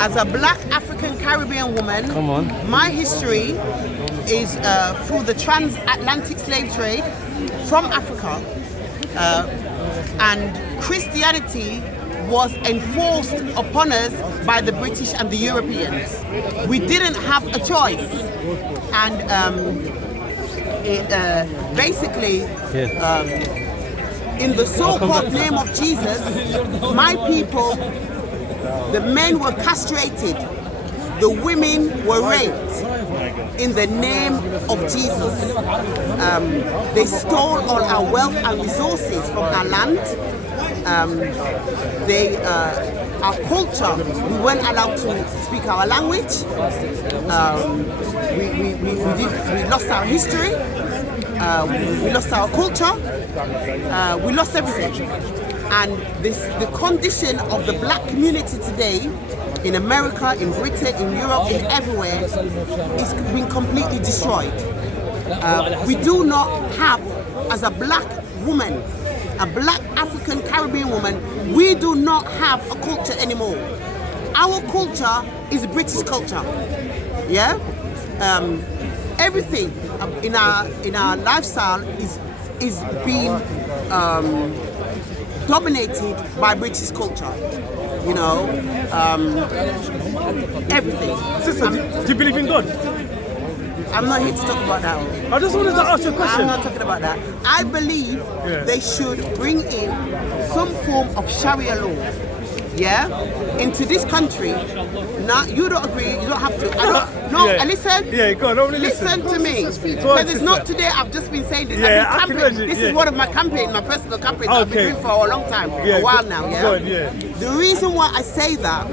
As a black African Caribbean woman, my history is through the transatlantic slave trade from Africa, and Christianity was enforced upon us by the British and the Europeans. We didn't have a choice, and basically, in the so-called name of Jesus, my people, the men were castrated, the women were raped in the name of Jesus. They stole all our wealth and resources from our land. Our culture, we weren't allowed to speak our language. We lost our history. We lost our culture. We lost everything. And the condition of the black community today, in America, in Britain, in Europe, in everywhere, is being completely destroyed. We do not have, as a black woman, a black African Caribbean woman, we do not have a culture anymore. Our culture is British culture. Yeah? Everything in our lifestyle is being dominated by British culture. You know, everything. Sister, do you believe in God? I'm not here to talk about that. I just wanted to ask you a question. I'm not talking about that. I believe they should bring in some form of Sharia law, into this country. Now, you don't agree, you don't have to. Listen. Yeah, go on, listen to me. Because it's not today, I've just been saying this. This is one of my campaigns, my personal campaigns I've been doing for a long time, a while now. The reason why I say that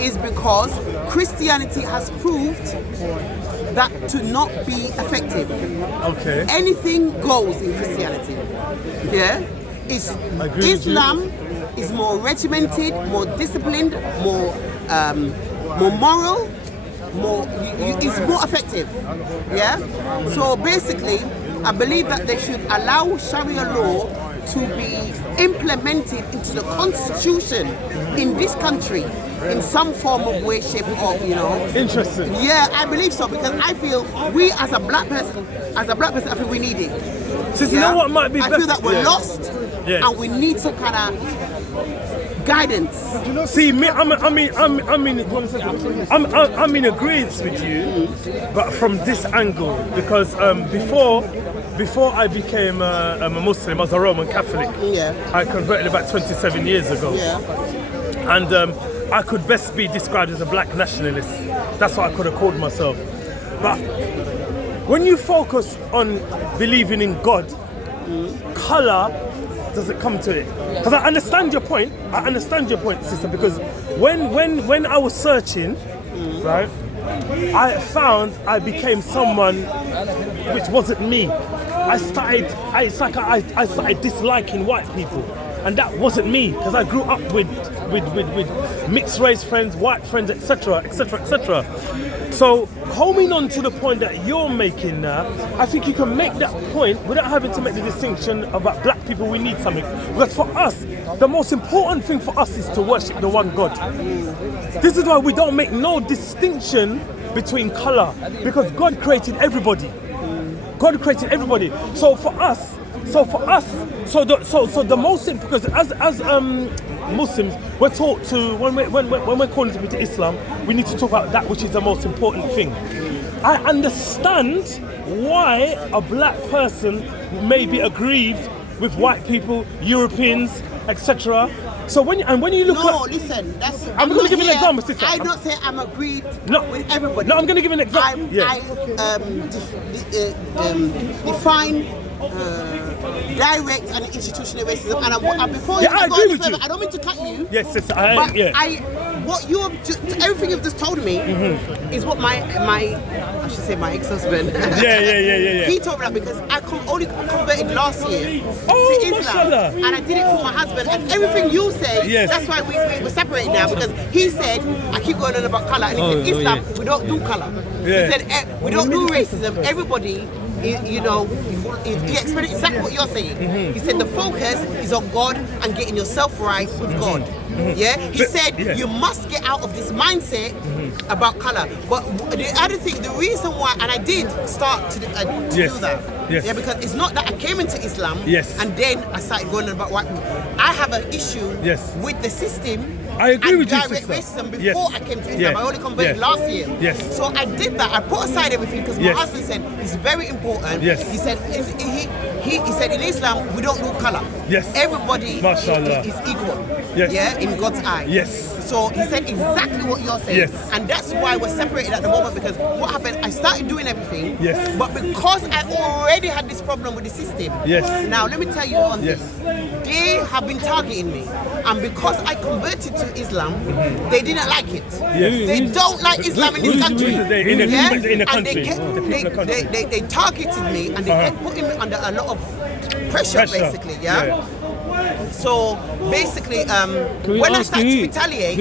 is because Christianity has proved that to not be effective. Okay. Anything goes in Christianity. Islam is more regimented, more disciplined, more moral, it's more effective. So basically, I believe that they should allow Sharia law to be implemented into the constitution in this country in some form of way, shape, or Interesting. Yeah, I believe so, because I feel we as a black person, I feel we need it. So you know what might be I feel that we're lost, and we need some kind of guidance. See, I'm in agreement with you, but from this angle, because before I became a Muslim, I was a Roman Catholic. I converted about 27 years ago. And I could best be described as a black nationalist. That's what I could have called myself. But when you focus on believing in God, colour doesn't come to it. Because I understand your point. Sister, because when I was searching, right, I found I became someone which wasn't me. I started disliking white people, and that wasn't me, because I grew up with mixed race friends, white friends, etc., etc., etc. So, homing on to the point that you're making now, I think you can make that point without having to make the distinction about black people. We need something, because for us, the most important thing for us is to worship the one God. This is why we don't make no distinction between color, because God created everybody. God created everybody. So the most, because as Muslims, we're taught to, when we're calling to Islam, we need to talk about that which is the most important thing. I understand why a black person may be aggrieved with white people, Europeans, etc. So when you look at... listen, I'm going to give you an example, sister. I don't say I'm aggrieved with everybody. No, I'm going to give you an example. Define direct and institutional racism, and before I agree with you. I don't mean to cut you. Yes, sister. What you have everything you've just told me is what my I should say my ex-husband. Yeah. He told me that, because I only converted last year to Islam, and I did it for my husband. And everything you say, that's why we're separated now, because he said I keep going on about color, and he said Islam we don't do color. He said we don't do racism. Everybody he explained exactly what you're saying. He said the focus is on God and getting yourself right with God. Yeah, he said you must get out of this mindset about color. But the other thing, the reason why, and I did start to do that. Yes. Yeah, because it's not that I came into Islam and then I started going on about white people. I have an issue with the system. I agree with you, direct racism before I came to Islam. I only converted last year. Yes. So I did that. I put aside everything because my husband said it's very important. Yes. He said he said in Islam we don't do color. Yes. Everybody is equal. Yes. Yeah, in God's eye. Yes. So he said exactly what you're saying. Yes. And that's why we're separated at the moment, because what happened, I started doing everything. Yes. But because I already had this problem with the system. Yes. Now let me tell you one thing. They have been targeting me. And because I converted to Islam, they didn't like it. Yes. They don't like Islam in this country. In the country. They targeted me and they kept putting me under a lot of pressure. Basically. So basically, when I started to retaliate,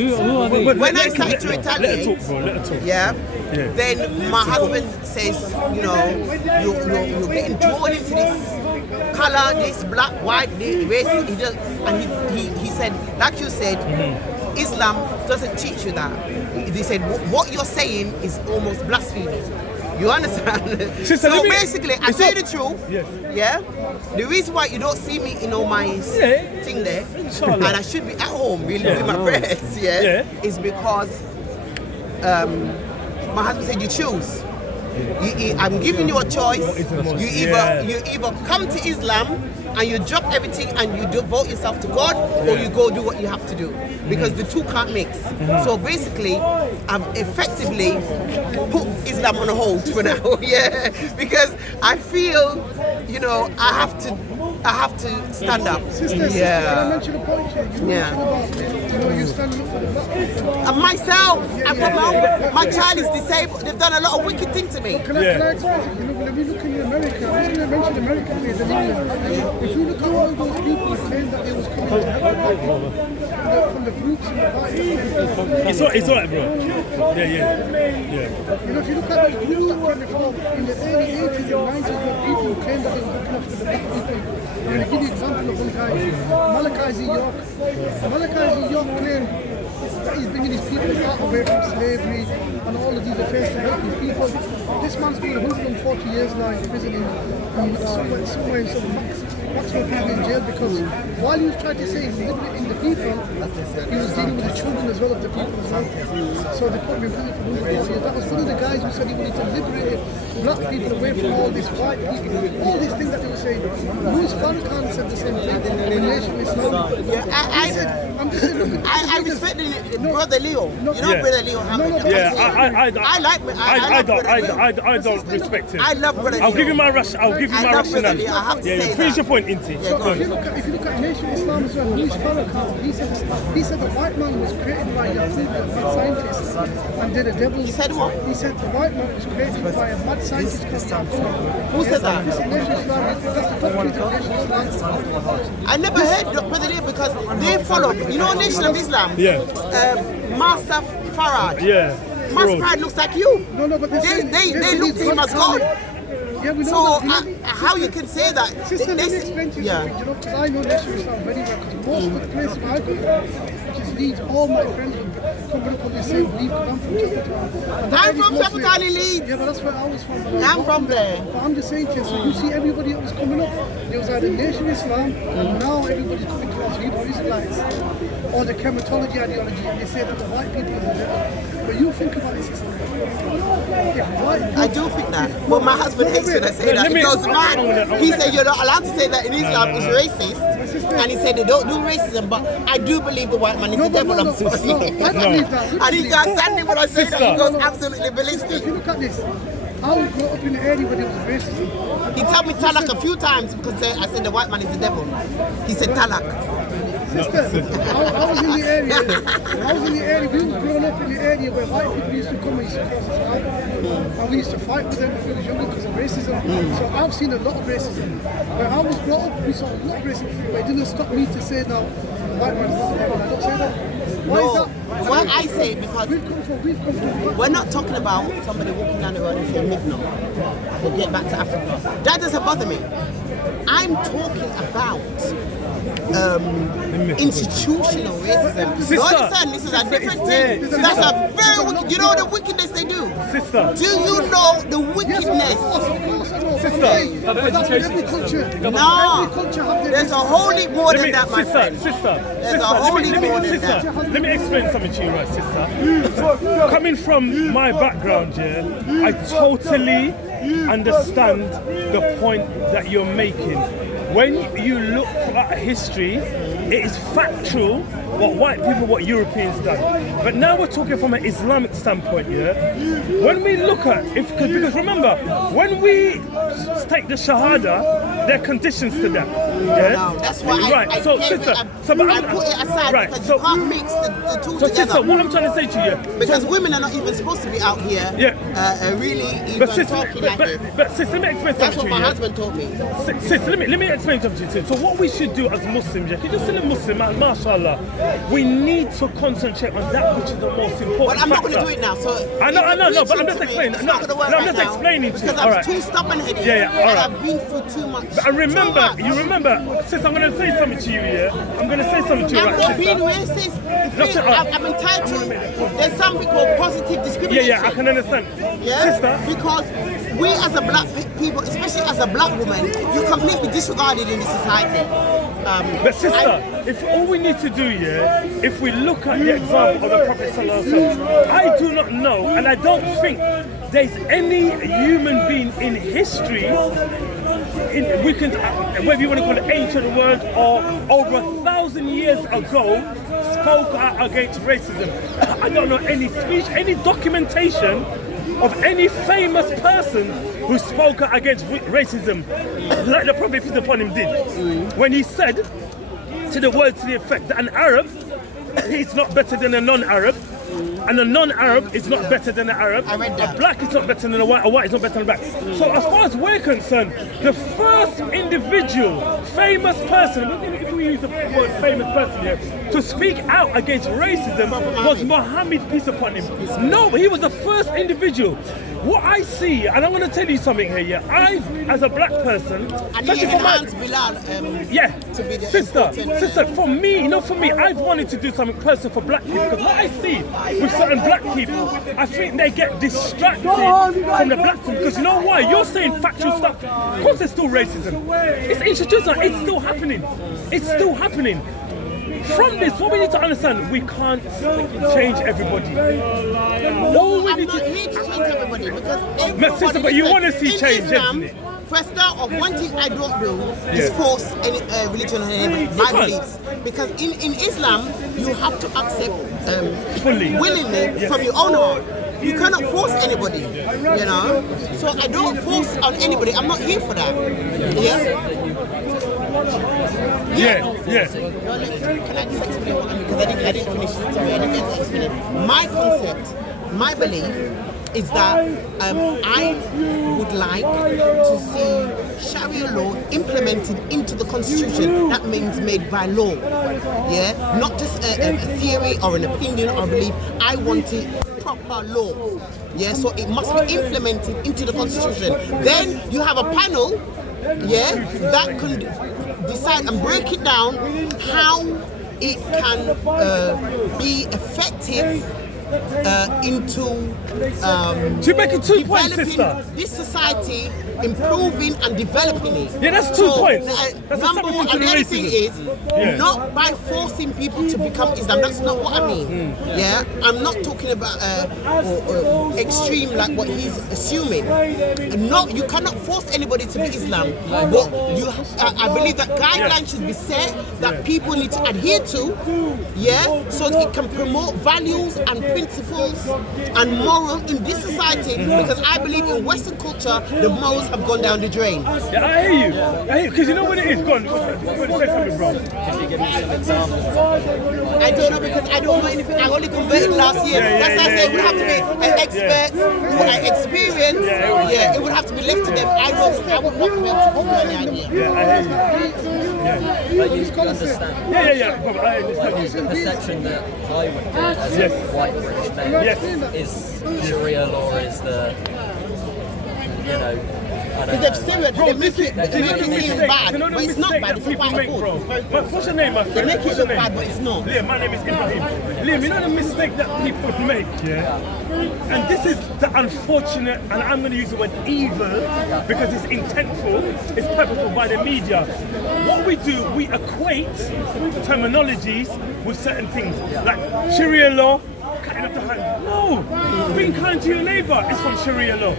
then my husband says, you're getting drawn into this color, this black, white, this race. He said, like you said, Islam doesn't teach you that. He said, what you're saying is almost blasphemy. You understand? Sister, so basically, I tell you the truth. Yeah. The reason why you don't see me in all my thing there, and I should be at home really with my friends, is because my husband said you choose. I'm giving you a choice. You either come to Islam and you drop everything and you devote yourself to God, or you go do what you have to do, because the two can't mix. So basically, I've effectively put Islam on hold for now, because I feel, I have to stand up. Sisters, can I mention a point here? You mentioned about, you standing up for the black people. And myself, my child is disabled. They've done a lot of wicked things to me. Can I explain? When we look in America, I was going to mention America here, the England. If you look at all those people who claimed that they was coming to help from the groups in the party. It's alright, bro. Yeah. If you look at those groups that came from in the early 80s and 90s, where people who claimed that they were looking after the black people. I'm going to give you an example of one guy, Malachi Z. York. Malachi Z. York claimed that he's bringing his people out away from slavery and all of these affairs to help his people. This man's been 140 years now in prison somewhere in some maximum prison in jail, because while he was trying to say he's liberating the people, he was dealing with the children as well of the people as well. So they put him in prison for 140 years. That was one of the guys who said he wanted to liberate black people away from all these white people, all these things that they were saying. Louis Farrakhan said the same thing in relation to Islam. I respect Brother Leo. Brother Leo Hamid. I don't respect him. I love Brother Leo. I'll give you my rationale. I have to say finish that. your point, Inti. If you look at Nation Islam as well, Louis Farrakhan, he said the white man was created by a mad scientist and did a devil. He said what? He said the white man was created by a mad scientist. Who said that? This is Nation Islam. That's the top tweet of Nation Islam. I never heard Brother Leo, because they follow, Nation of Islam. Master Farad. Master Farad looks like you. No, but they look to him as God. Yeah, we know so that. how you can say that? Sister, let me explain to you something, because I know Nation Islam very well, because most of the places where I come from, which is Leeds, all my friends would come up with the same belief, because I'm from Chapel. I'm from Chapel in Leeds. Yeah, but that's where I was from. I'm from there. But I'm just saying to you, so you see everybody that was coming up, there was either Nation Islam, and now everybody's coming to us, Hebrew Israelites, or the chematology ideology, and they say that the white people are better. But you think about it, sister. I do think that. Well, my husband hates when I say that. He goes mad. He said you're not allowed to say that in Islam. It's racist. And he said they don't do racism, but I do believe the white man is the devil. I'm sorry. And he got standing when I say that. He goes absolutely ballistic. If you look at this, I was brought up in the area where there was racism. He told me talak a few times because I said the white man is the devil. He said talak. Sister, I was in the area, we was growing up in the area where white people used to come and used to cross us out. And we used to fight with them when we was younger because of racism. So I've seen a lot of racism. Where I was brought up, we saw a lot of racism. But it didn't stop me to say now, white man is not the devil. I don't say that. Why is that? Well, I say because we're not talking about somebody walking down the road and saying Mivno, we'll get back to Africa. That doesn't bother me. I'm talking about institutional racism. Sister, you understand? This is a different thing. That's a very wicked. You know the wickedness they do. Sister, do you know the wickedness? Sister, every culture. No, there's a whole heap more than that, my friend. Sister, there's a whole heap more than that. Let me explain something to you, right, sister. Coming from my background, yeah, I totally understand the point that you're making. When you look at history, it is factual what white people, what Europeans done. But now we're talking from an Islamic standpoint, yeah? When we look at, because remember, when we take the Shahada, there are conditions to that. Yeah? No, that's why I put it aside, right, because you can't mix the two together. Sister, what I'm trying to say to you... Because women are not even supposed to be out here really even talking like this. But sis, let me explain something to you. That's what my husband told me. Sis, let me explain something to you. So what we should do as Muslims, because you're still a Muslim, mashallah, we need to concentrate on that which is the most important Well, I'm not going to factor. do it now, so... I know, but I'm just explaining. I'm just explaining to you. Because I'm too stubborn-headed and I've been through too much. But you remember, sis, I'm going to say something to you, yeah? I'm going to say something to you, I'm right, not sister? being racist. I'm entitled. There's something called positive discrimination. Yeah, I can understand. Yeah? Sister? Because we as a black people, especially as a black woman, you're completely disregarded in this society. But sister, if all we need to do, yeah, if we look at the example of the Prophet Sallallahu Alaihi Wasallam, I do not know, and I don't think there's any human being in history, whether you want to call it ancient world or over 1,000 years ago, spoke out against racism. I don't know any speech, any documentation of any famous person who spoke out against racism, like the Prophet peace upon him did, when he said to the words to the effect that an Arab is not better than a non-Arab, and a non-Arab is not better than an Arab. A black is not better than a white is not better than a black. So as far as we're concerned, the first individual, famous person, if we use the word famous person here, to speak out against racism was Muhammad, peace upon him. No, he was the first individual. What I see, and I'm going to tell you something here, yeah, I, as a black person, especially for my... Sister, for me, I've wanted to do something personal for black people, because what I see with certain black people, I think they get distracted from the black people, because you know why? You're saying factual stuff. Of course there's still racism. It's institutional, it's still happening. It's still happening. From this, what we need to understand, we can't change everybody. No, I'm not here to change everybody, because everybody... Sister, but you want to see change, Islam, isn't it? for a start off, one thing I don't do is force any religion on my beliefs. Because in Islam, you have to accept fully, willingly from your own heart. You cannot force anybody, you know? So I don't force on anybody. I'm not here for that. Yeah. Can I just explain what I mean? Because I didn't finish. Sorry, I didn't get to explain. My concept, my belief is that I would like to see Sharia law implemented into the constitution. That means made by law. Yeah, not just a theory or an opinion or belief. I want it proper law. Yeah, so it must be implemented into the constitution. Then you have a panel, that could decide and break it down how it can be effective into to make it 2 points, sister. This society, improving and developing it. Yeah, that's 2 points. That's number one, and the other thing is not by forcing people to become Islam. That's not what I mean. Yeah, I'm not talking about extreme like what he's assuming. No, you cannot force anybody to be Islam. But I believe that guidelines should be set that people need to adhere to. Yeah, so that it can promote values and principles and moral in this society. Because I believe in Western culture, the morals have gone down the drain. Yeah, I hear you. Because you know what it is. Go on. Say something, bro. Can you give me some examples? I don't know because I don't know anything. I only converted last year. That's why I say it would have to be an expert who are experienced. Yeah, it would have to be left to them. I would not be able to give you any idea. Yeah, I hear you. But you understand. Yeah. But I understand. The perception that I would get as a white British male is Sharia law is the, you know, Because they make it seem bad, but it's not bad. It's quite good. But what's your name, my friend? They make it look bad, but it's not. Liam, my name is Ibrahim. Liam, you know the mistake that people make, yeah? And this is the unfortunate, and I'm going to use the word evil because it's intentful, it's purposeful by the media. What we do, we equate terminologies with certain things, like Sharia law, cutting off the hand. No, being kind to your neighbour is from Sharia law.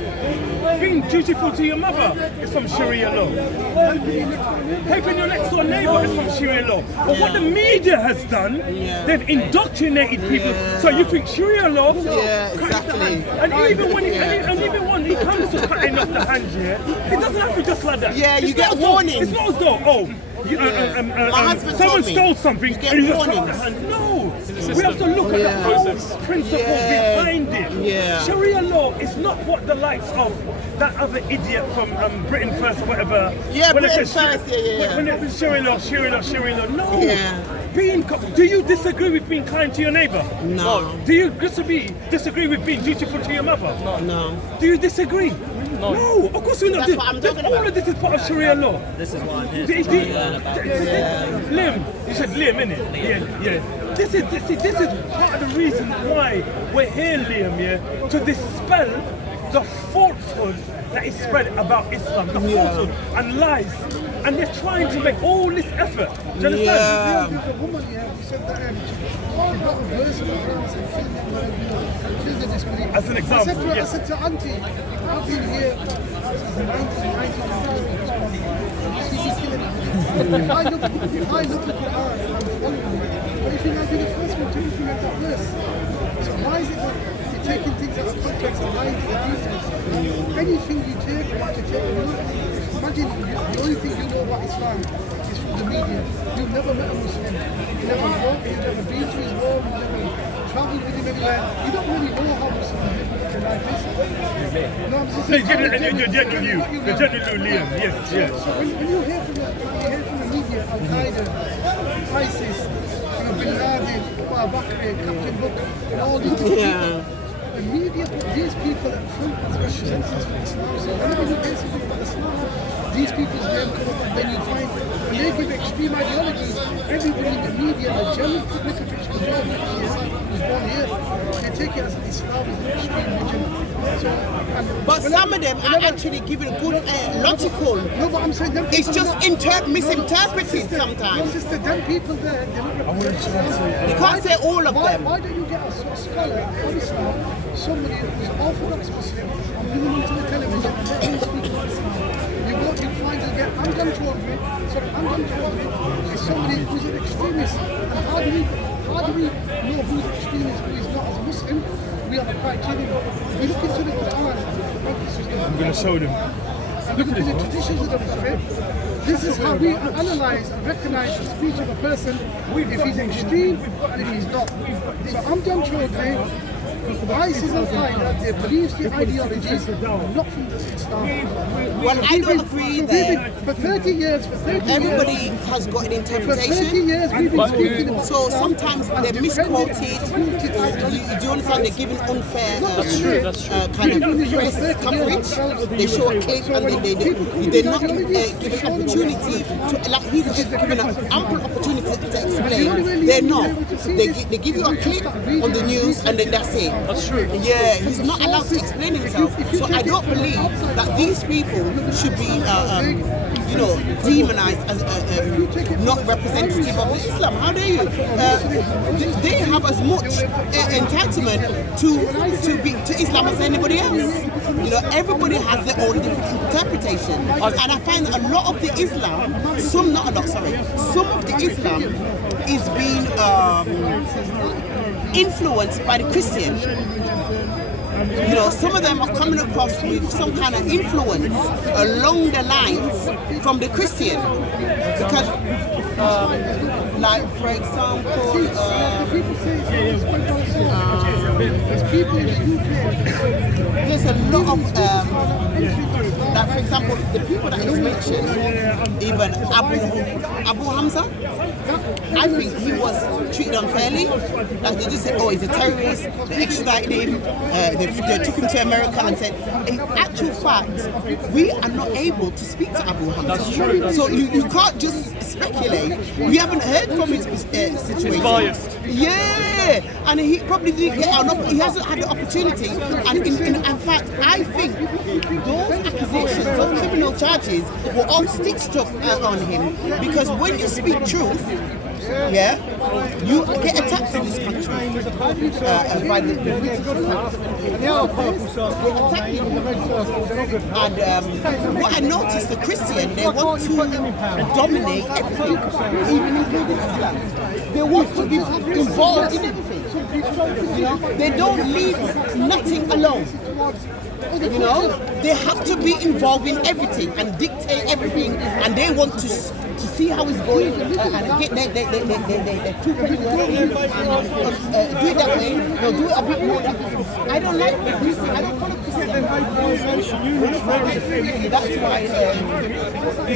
Being dutiful to your mother is from Sharia law. Helping your next door neighbour is from Sharia law. But what the media has done, they've indoctrinated people. So you think Sharia law? Yeah, exactly. And even when he comes to cutting off the hand, it doesn't happen just like that. Yeah, you get warnings. It's not as though, someone stole something and you just cut the hand. No, we have to look at the whole principle behind it. Yeah. Sharia law is not what the likes of that other idiot from Britain First or whatever. Yeah, when Britain it says, First, yeah. When it was Sharia law. No. Yeah. Do you disagree with being kind to your neighbour? No. Do you disagree with being dutiful to your mother? No. Do you disagree? No, of course we're not. That's what I'm talking all about. of this is part of Sharia law. This is why I'm here to learn about it. Liam, you said Liam, innit? Yeah. This is part of the reason why we're here, Liam, to dispel the falsehood that is spread about Islam, the falsehood and lies. And they're trying to make all this effort. Do you understand? There's a woman here who said that she got a verse in the Quran and killed the disbeliever. As an example, I said to Auntie, I've been here since 1995. If I look at the Quran, I'm following it. But you think I'd be the first one to implement that verse? So why is it that you're taking things out of context and lying to the people? Anything you take, you have to take. Imagine the only thing you know about Islam is from the media. You've never met a Muslim. You've never walked, you've never been to his home, you've never travelled with him anywhere. You don't really know how Muslims live their life is. No, I'm just saying. The general Liam, yes. So when you hear from the media, Al-Qaeda, ISIS, Bin Laden, Abu Bakr, Captain Hook, and all these people, the media put these people at front as representatives for Islam. So whenever you hear something about Islam, these people's name come up and then you find when they give extreme ideologies, everybody in the media, the general public of which was born here, they take it as Islam is an extreme religion. But some of them are actually giving good logical. No, but I'm saying them it's people just misinterpreted sometimes. Sister, them people there, they're not representing. You can't say all of them. Why don't you get a scholar of Islam, somebody who's Orthodox Muslim, and bring them onto the television and let him speak about Islam? You find you'll get Hamdan Chaudhry is somebody who's an extremist. And how do we know who's an extremist, who is not as a Muslim? We have a criteria. We look into the Quran. I'm going to show them. Look at the traditions of the Prophet. This is how we analyze and recognize the speech of a person if he's extreme and if he's not. So Hamdan Chaudhry, ISIS Al-Qaeda, their beliefs, their ideologies are not from Islam. Well, I don't agree there. For 30 years, everybody has got an interpretation. For 30 years, we've been speaking about so sometimes they're misquoted. Do you understand? They're given unfair kind of press coverage. They show a clip and they're not given opportunity to, like he's just given an ample opportunity to explain. They're not. They give you a clip on the news and then that's it. That's true. Yeah, he's not allowed to explain himself. So I don't believe that these people should be, demonized as not representative of Islam. How dare you? They have as much entitlement to Islam as anybody else. You know, everybody has their own different interpretation. And I find that a lot of the Islam, some of the Islam is being influenced by the Christian. you know, some of them are coming across with some kind of influence along the lines from the Christian. Because, like, for example, there's a lot of, like, for example, the people that is mentioned, even Abu Hamza, I think he was treated unfairly. Like, they just said, oh, he's a terrorist, they extradited him, they took him to America and said, in actual fact, we are not able to speak to Abu Hamza. That's true. So you can't just speculate. We haven't heard from his situation. He's biased. Yeah, and he probably didn't get he hasn't had the opportunity. And in fact, I think those accusations, those criminal charges were all stick struck on him, because when you speak truth, yeah, you get attacked in this country by the and what I noticed, the Christian, they want to dominate everything, even including Islam. They want to be involved in everything. You know, they don't leave nothing alone. You know, they have to be involved in everything and dictate everything, and they want to see how it's going and get their 2 penny worth and do it that way. They'll do it a bit more. I don't like this. I don't follow Christian. That's why.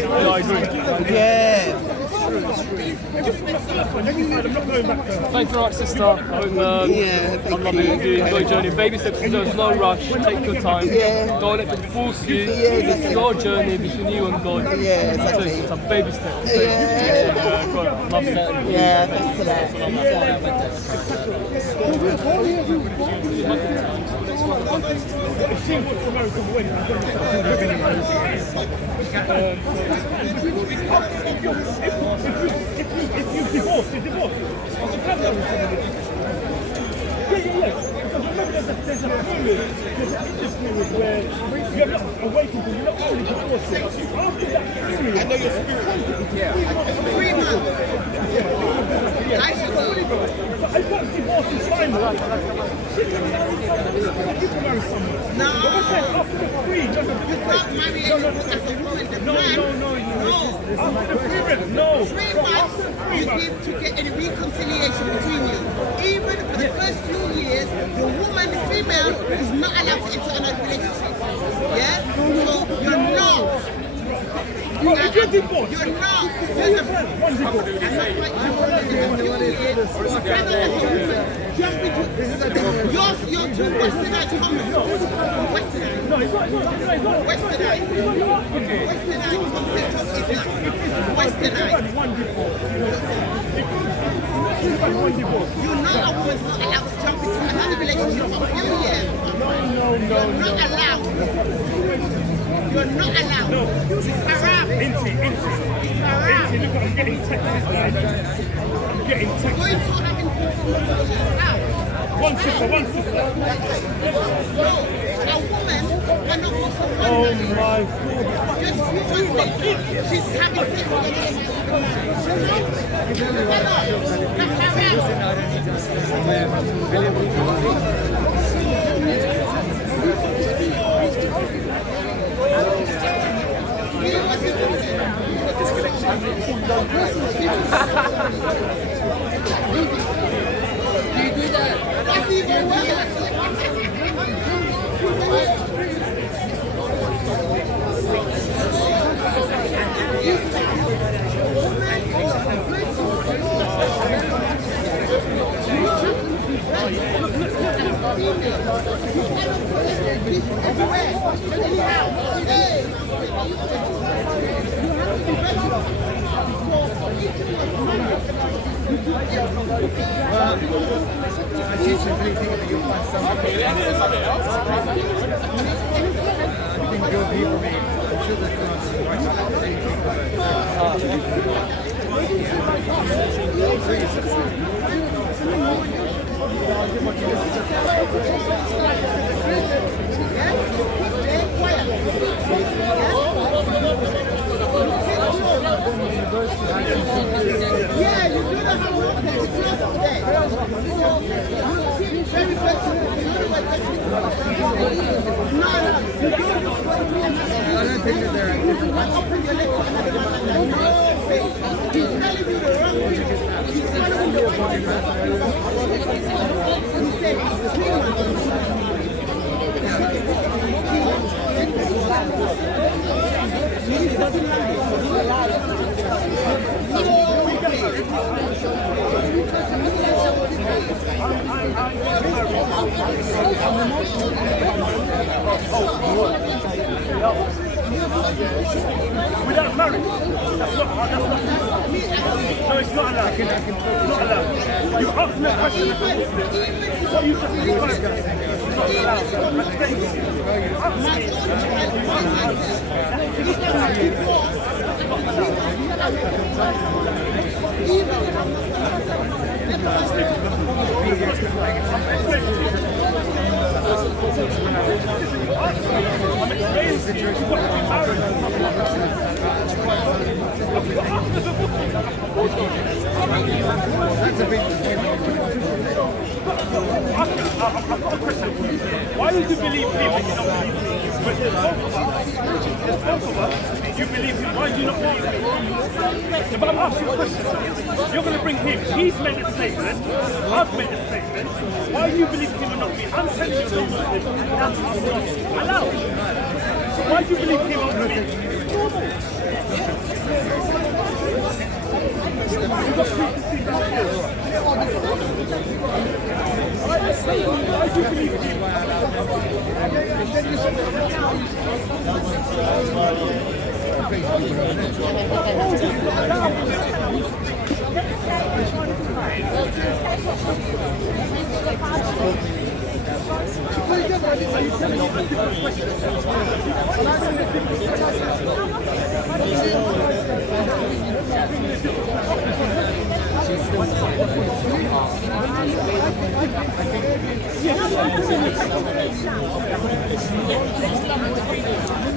I agree. Yeah. Thanks very much, sister. I hope, I'm loving it. You enjoy your journey. Baby steps, there's no rush. Take your time. Yeah. Don't let it force you. Yeah, It's your journey between you and God. Yeah, exactly. It's a baby step. Yeah. Love that. Yeah, thanks for that. If you divorce, you divorce. Yeah. Because remember, there's a period where you have not awakened, you're not fully divorced. After that period, I know your spirit. 3 months. I got divorced in 5 months. You can marry someone. No. But we're saying after the 3, You can't marry anyone as a woman. The man. After the period, no. 3 months you give to get any reconciliation between you. Even for the first few years, the woman, the female, is not allowed to enter another relationship. Yeah? So you're not. Well, if you're divorced, You're not. there's one divorce. You're too westernized coming. Westernized. No, it's not. Westernized. Westernized concept of Islam. Westernized. One divorce. One divorce. You're not a woman who's allowed to jump into another relationship for a few years. You're not allowed. You're not allowed. It's haram. Inti. Look, I'm getting texts, man. I'm getting texts. Going to having One sister. no, a woman cannot also Oh my God. just she's having sex with him. That's even worse. Yeah, you do not have no sex. It's not there. So, very Without marriage, that's not. No, it's not allowed. It's not allowed. You asked me a question. What you just described, it's not allowed. That's a big I've got a question. Why do you believe him and you don't believe me? But there's both of us, you believe him, why do you not believe him? Yeah, but I'm asking you a question. You're going to bring him, he's made a statement, I've made a statement. Why do you believe him and not me? I'm telling you you're not allowed. So why do you believe him and not me? It's normal. You've got preconceived ideas. I do believe him. Yes.